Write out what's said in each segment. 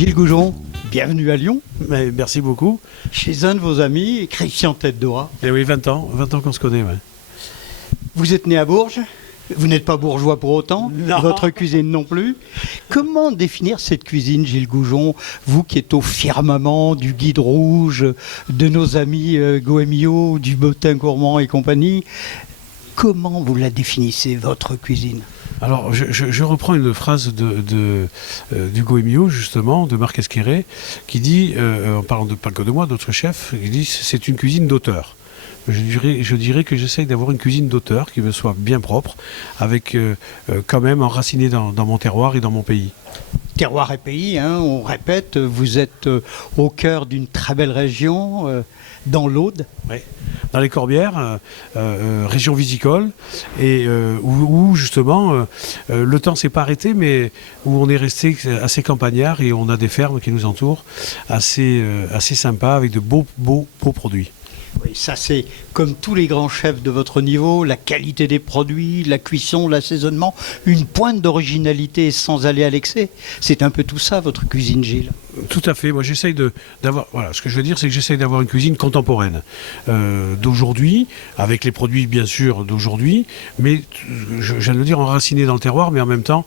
Gilles Goujon, bienvenue à Lyon, Mais merci beaucoup. chez un de vos amis, Christian Tête d'Oie. Et oui, 20 ans qu'on se connaît. Ouais. Vous êtes né à Bourges, vous n'êtes pas bourgeois pour autant, Non. votre cuisine non plus. Comment définir cette cuisine, Gilles Goujon, vous qui êtes au firmament du guide rouge, de nos amis Goemio, du Botin Gourmand et compagnie? Comment vous la définissez, votre cuisine? Alors, je reprends une phrase du Goemio, justement, de Marc Esqueré, qui dit, en parlant pas que de moi, d'autres chefs, il dit c'est une cuisine d'auteur. Je dirais que j'essaye d'avoir une cuisine d'auteur qui me soit bien propre, avec quand même enracinée dans mon terroir et dans mon pays. Terroir et pays, hein, on répète, vous êtes au cœur d'une très belle région, dans l'Aude. Oui. Dans les Corbières, région viticole, et où justement le temps s'est pas arrêté, mais où on est resté assez campagnard et on a des fermes qui nous entourent, assez sympas, avec de beaux produits. Oui, ça c'est comme tous les grands chefs de votre niveau, la qualité des produits, la cuisson, l'assaisonnement, une pointe d'originalité sans aller à l'excès. C'est un peu tout ça, votre cuisine, Gilles. Tout à fait. Moi, j'essaye d'avoir. Voilà, ce que je veux dire, c'est que j'essaye d'avoir une cuisine contemporaine d'aujourd'hui, avec les produits bien sûr d'aujourd'hui, mais j'allais le dire enracinés dans le terroir, mais en même temps,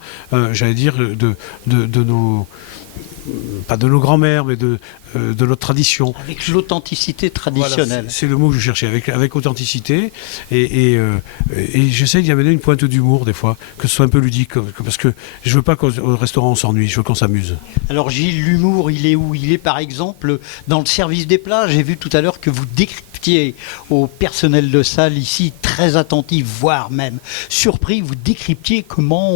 j'allais dire de nos. Pas de nos grands-mères, mais de notre tradition. Avec l'authenticité traditionnelle. Voilà, c'est le mot que je cherchais, avec authenticité. Et j'essaie d'y amener une pointe d'humour, des fois, que ce soit un peu ludique, parce que je veux pas qu'au restaurant on s'ennuie, je veux qu'on s'amuse. Alors Gilles, l'humour, il est où? Il est par exemple dans le service des plats. J'ai vu tout à l'heure que vous décryptiez au personnel de salle ici, très attentif, voire même surpris, vous décryptiez comment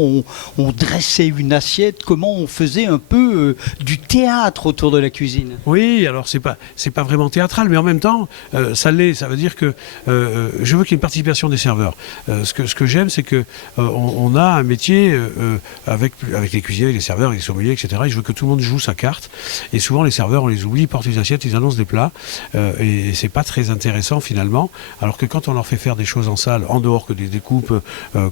on dressait une assiette, comment on faisait un peu du théâtre autour de la cuisine. Oui, alors c'est pas vraiment théâtral, mais en même temps, ça l'est. Ça veut dire que je veux qu'il y ait une participation des serveurs. Ce que j'aime, c'est que on a un métier avec les cuisiniers, les serveurs, les sommeliers, etc. Et je veux que tout le monde joue sa carte. Et souvent, les serveurs, on les oublie, ils portent les assiettes, ils annoncent des plats, et c'est pas très intéressant finalement. Alors que quand on leur fait faire des choses en salle, en dehors que des découpes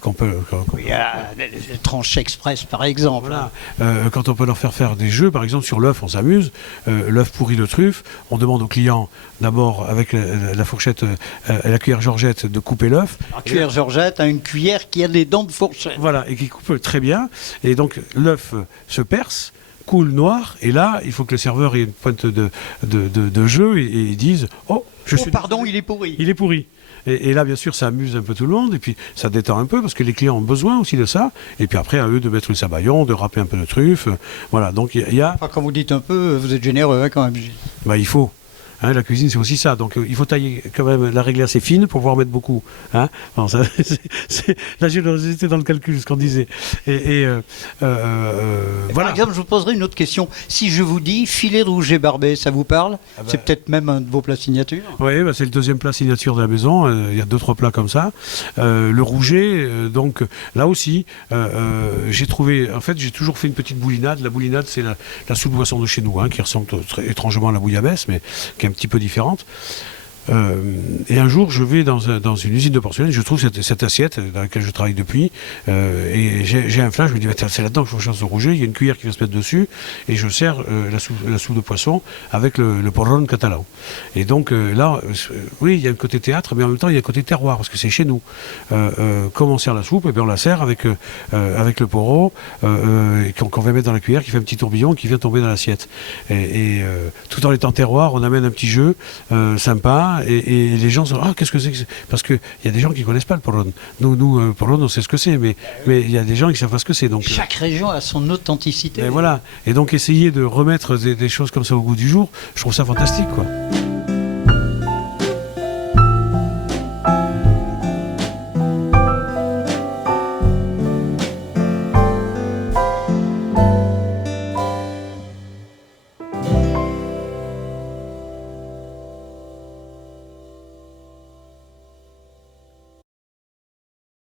qu'on peut, Il y a des tranches express, par exemple. voilà. Quand on peut leur faire des jeux, par exemple sur l'œuf, on s'amuse. L'œuf pourri de truffe, on demande au client d'abord avec la fourchette, la cuillère Georgette de couper l'œuf. La cuillère Georgette a une cuillère qui a des dents de fourchette. Voilà, et qui coupe très bien. Et donc l'œuf se perce, coule noir, et là, il faut que le serveur ait une pointe de jeu et ils disent « Oh, pardon, il est pourri ». Il est pourri. Et là, bien sûr, ça amuse un peu tout le monde, et puis ça détend un peu, parce que les clients ont besoin aussi de ça. Et puis après, à eux de mettre le sabayon, de râper un peu de truffe. Voilà, donc il y a... Enfin, quand vous dites un peu, vous êtes généreux hein, quand même. Bah, il faut. Hein, la cuisine, c'est aussi ça. Donc, il faut tailler quand même la régler assez fine pour pouvoir mettre beaucoup. Hein. Non, ça, c'est la générosité dans le calcul, ce qu'on disait. Voilà. Par exemple, je vous poserai une autre question. Si je vous dis filet de rouget barbé, ça vous parle? C'est peut-être même un de vos plats signature. Oui, bah, c'est le deuxième plat signature de la maison. Il y a 2-3 plats comme ça. Le rouget, donc là aussi, j'ai trouvé. En fait, j'ai toujours fait une petite boulinade. La boulinade, c'est la soupe poisson de chez nous, hein, qui ressemble très étrangement à la bouillabaisse, mais qui est un petit peu différente. Et un jour, je vais dans une usine de porcelaine, je trouve cette assiette dans laquelle je travaille depuis, et j'ai un flash, je me dis, c'est là-dedans qu'il faut que je fasse le rouget, il y a une cuillère qui va se mettre dessus, et je sers la soupe de poisson avec le porron catalan. Et donc là, oui, il y a un côté théâtre, mais en même temps, il y a un côté terroir, parce que c'est chez nous. Comme on sert la soupe, et bien on la sert avec le porro, qu'on va mettre dans la cuillère, qui fait un petit tourbillon, qui vient tomber dans l'assiette. Et tout en étant terroir, on amène un petit jeu sympa, et les gens sont qu'est-ce que c'est que parce qu'il y a des gens qui ne connaissent pas le porron. Nous porron, on sait ce que c'est, mais il y a des gens qui ne savent pas ce que c'est. Donc, chaque région a son authenticité. Et voilà. Et donc essayer de remettre des choses comme ça au goût du jour, je trouve ça fantastique, quoi.